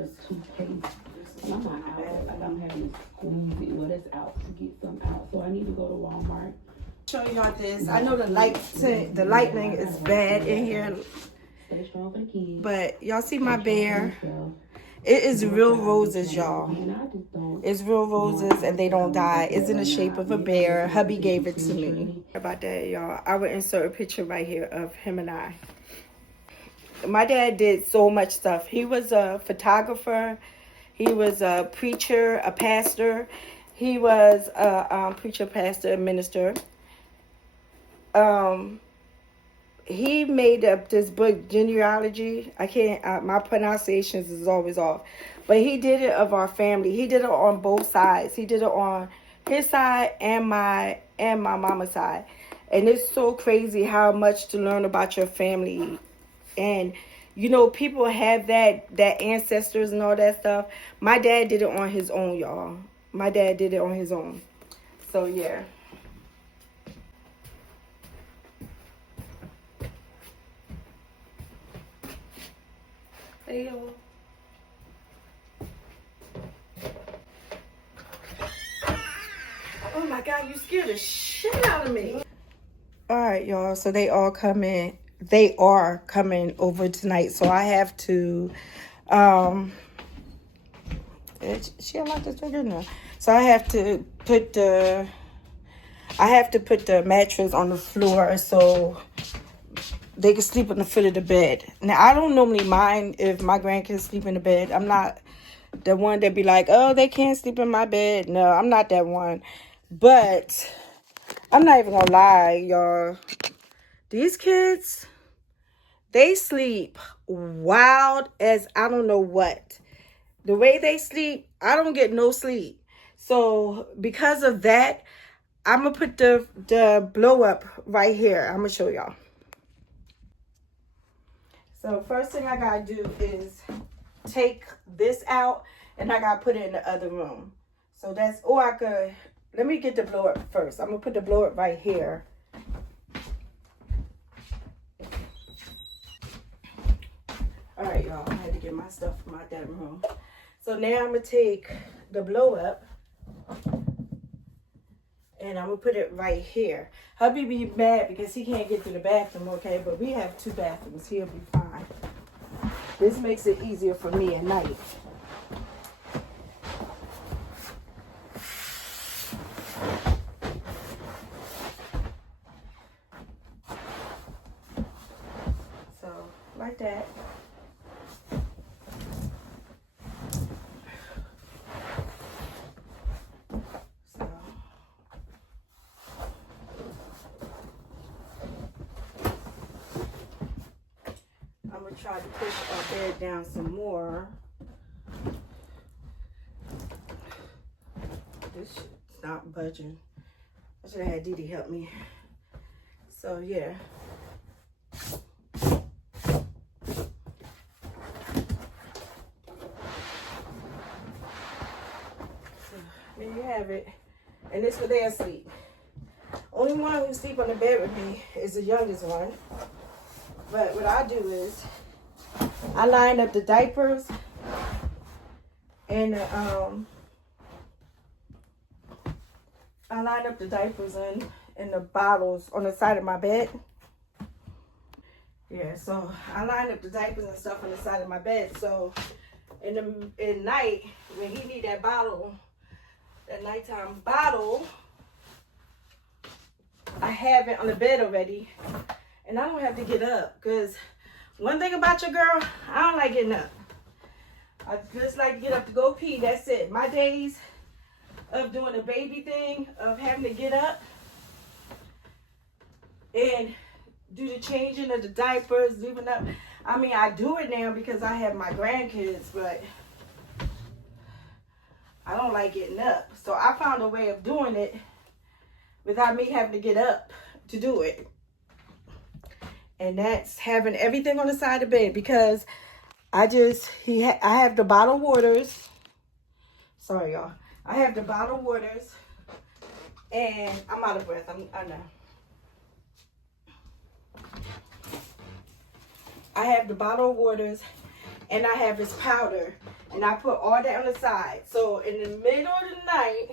lot of toothpaste. And I'm not out. Like I'm having to squeeze it. Well, it's out to get some out. So I need to go to Walmart. Show y'all this. I know the lightning is bad in here, Stay strong for the kids. but y'all see my bear? It is real roses, y'all. It's real roses and they don't die. It's in the shape of a bear. Hubby gave it to me. About that, y'all. I would insert a picture right here of him and I. My dad did so much stuff. He was a photographer. He was a preacher, a pastor. He was a preacher, pastor, minister. He made up this book, genealogy. I can't, my pronunciations is always off. But he did it of our family. He did it on both sides. He did it on his side and my mama's side. And it's so crazy how much to learn about your family. And, you know, people have that ancestors and all that stuff. My dad did it on his own, y'all. My dad did it on his own. So, yeah. Hey, y'all. Oh my God, you scared the shit out of me. All right, y'all. So they are coming over tonight. So I have to, she unlocked this trigger now. So I have to put the mattress on the floor so they can sleep on the foot of the bed. Now, I don't normally mind if my grandkids sleep in the bed. I'm not the one that be like, oh, they can't sleep in my bed. No, I'm not that one. But I'm not even gonna lie, y'all. These kids, they sleep wild as I don't know what. The way they sleep, I don't get no sleep. So because of that, I'm gonna put the blow up right here. I'm gonna show y'all. So first thing I gotta do is take this out and I gotta put it in the other room. So that's, or I could, let me get the blow up first. I'm gonna put the blow up right here. All right, y'all, I had to get my stuff from out that room. So now I'm gonna take the blow up and I'm gonna put it right here. Hubby be mad because he can't get to the bathroom, okay? But we have 2 bathrooms. He'll be fine. This makes it easier for me at night. So, like that. Try to push our bed down some more. This shit's not budging. I should have had Dee Dee help me. So yeah. So there you have it. And this is where they asleep. Only one who sleep on the bed with me is the youngest one. But what I do is I line up the diapers and I line up the diapers in the bottles on the side of my bed. Yeah, so I line up the diapers and stuff on the side of my bed. So in night, when he need that bottle, that nighttime bottle, I have it on the bed already. And I don't have to get up, because one thing about your girl, I don't like getting up. I just like to get up to go pee. That's it. My days of doing the baby thing, of having to get up and do the changing of the diapers, leaving up. I mean, I do it now because I have my grandkids, but I don't like getting up. So I found a way of doing it without me having to get up to do it. And that's having everything on the side of the bed, because I have the bottled waters. Sorry, y'all. I have the bottled waters, and I'm out of breath. I know. I have the bottled waters, and I have this powder. And I put all that on the side. So in the middle of the night,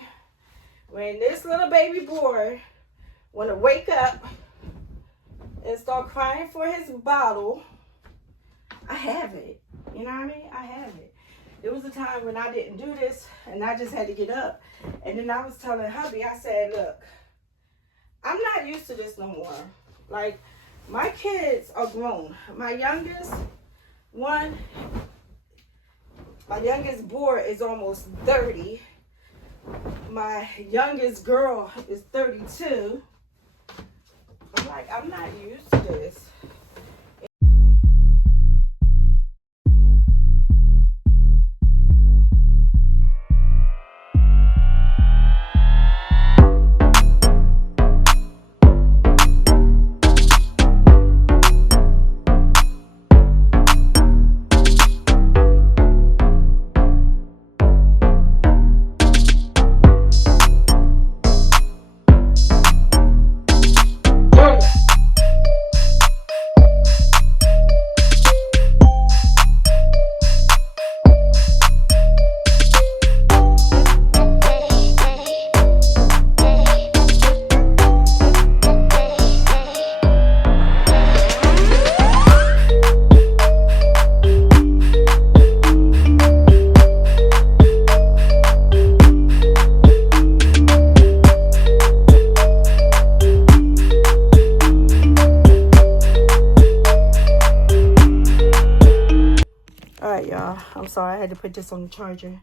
when this little baby boy want to wake up and start crying for his bottle, I have it. You know what I mean? I have it. There was a time when I didn't do this and I just had to get up. And then I was telling hubby, I said, look, I'm not used to this no more. Like, my kids are grown. My youngest boy is almost 30. My youngest girl is 32. I'm like, I'm not used to this. Y'all, I'm sorry I had to put this on the charger,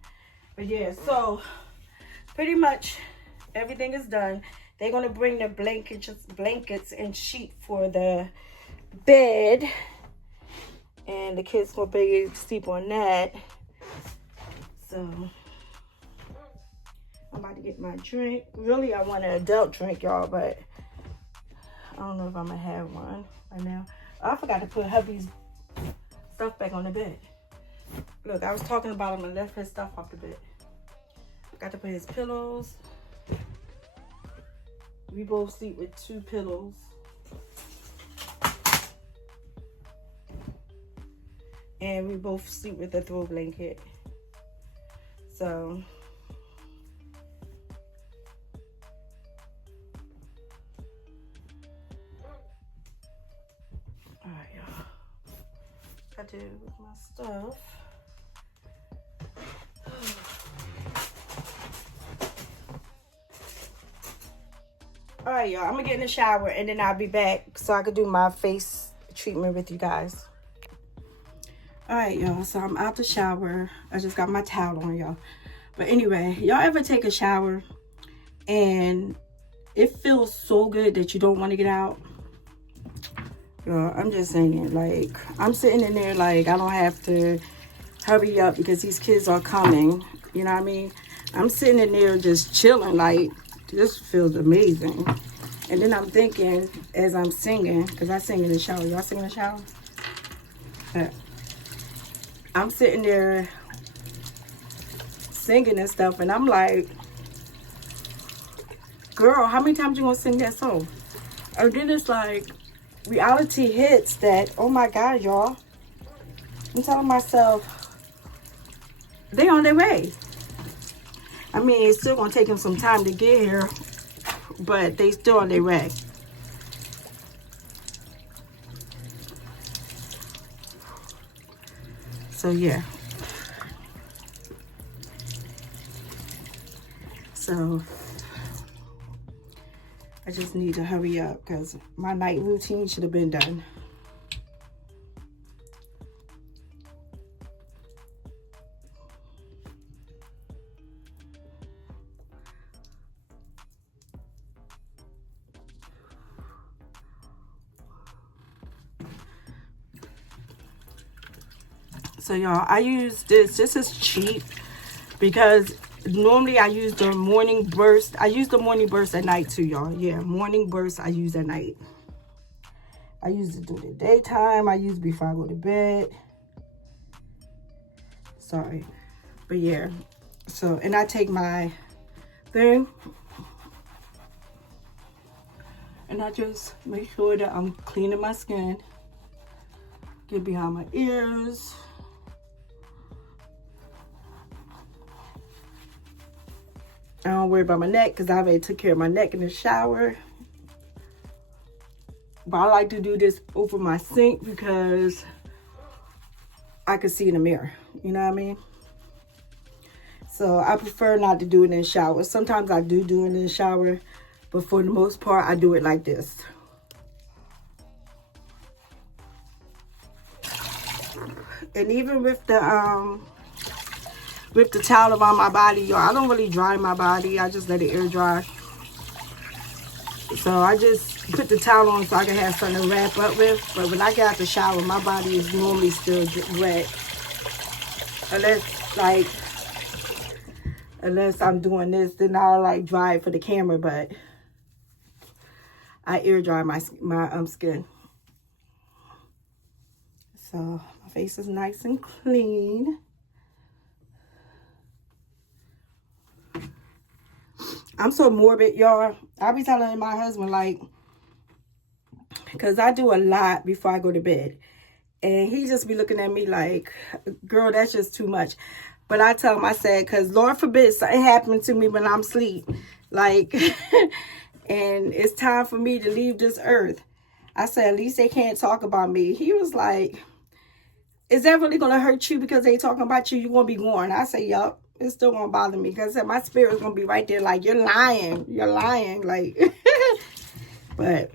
but yeah, so pretty much everything is done. They're gonna bring the blankets and sheet for the bed, and the kids gonna be able to sleep on that. So I'm about to get my drink. Really, I want an adult drink, y'all, but I don't know if I'm gonna have one right now. I forgot to put hubby's stuff back on the bed. Look, I was talking about him and left his stuff off the bed. Got to put his pillows. We both sleep with 2 pillows. And we both sleep with a throw blanket. So alright, y'all. Got to with my stuff. All right, y'all, I'm gonna get in the shower and then I'll be back so I can do my face treatment with you guys. All right, y'all, so I'm out the shower. I just got my towel on, y'all. But anyway, y'all ever take a shower and it feels so good that you don't want to get out? Y'all, I'm just saying, like, I'm sitting in there like I don't have to hurry up because these kids are coming. You know what I mean? I'm sitting in there just chilling, like, this feels amazing. And then I'm thinking as I'm singing, because I sing in the shower. Y'all sing in the shower? I'm sitting there singing and stuff, and I'm like, girl, how many times you gonna sing that song? And then it's like, reality hits that, oh my God, y'all. I'm telling myself, they on their way. I mean, it's still gonna take them some time to get here, but they still on their way. So yeah. So I just need to hurry up because my night routine should have been done. So y'all, I use this. This is cheap because normally I use the morning burst. I use the morning burst at night too, y'all. Yeah, morning burst I use at night. I use it during the daytime. I use it before I go to bed. Sorry. But yeah. So, and I take my thing and I just make sure that I'm cleaning my skin. Get behind my ears. I don't worry about my neck because I already took care of my neck in the shower. But I like to do this over my sink because I can see in the mirror. You know what I mean? So I prefer not to do it in the shower. Sometimes I do it in the shower, but for the most part, I do it like this. And even with the towel around my body, y'all, I don't really dry my body. I just let it air dry. So I just put the towel on so I can have something to wrap up with. But when I get out the shower, my body is normally still wet. Unless I'm doing this, then I'll like dry it for the camera. But I air dry my skin. So my face is nice and clean. I'm so morbid, y'all. I be telling my husband, like, because I do a lot before I go to bed. And he just be looking at me like, girl, that's just too much. But I tell him, I said, because Lord forbid something happened to me when I'm asleep. Like, and it's time for me to leave this earth. I said, at least they can't talk about me. He was like, is that really going to hurt you because they talking about you? You're going to be gone. I said, yup. It's still gonna bother me because my spirit's gonna be right there like, you're lying, like. But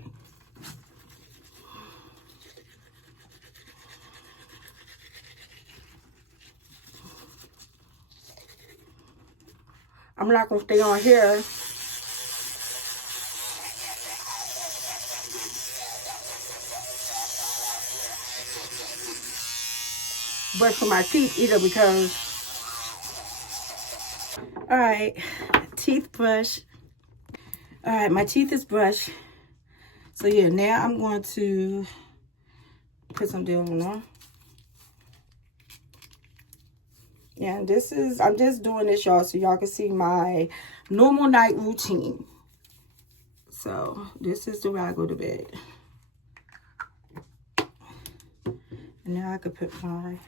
I'm not gonna stay on here. Brush for my teeth either because, all right, teeth brush. All right, my teeth is brushed. So yeah, now I'm going to put some deodorant on. Yeah, I'm just doing this, y'all, so y'all can see my normal night routine. So this is the way I go to bed. And now I could put my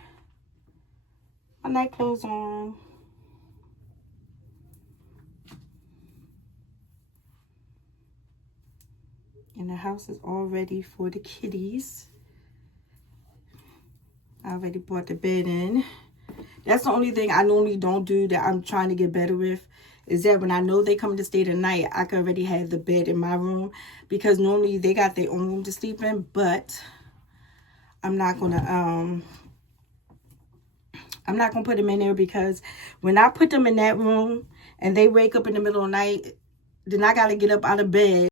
night clothes on. And the house is all ready for the kitties. I already brought the bed in. That's the only thing I normally don't do that I'm trying to get better with. Is that when I know they come to stay the night, I can already have the bed in my room. Because normally they got their own room to sleep in. But I'm not gonna put them in there because when I put them in that room and they wake up in the middle of the night, then I gotta get up out of bed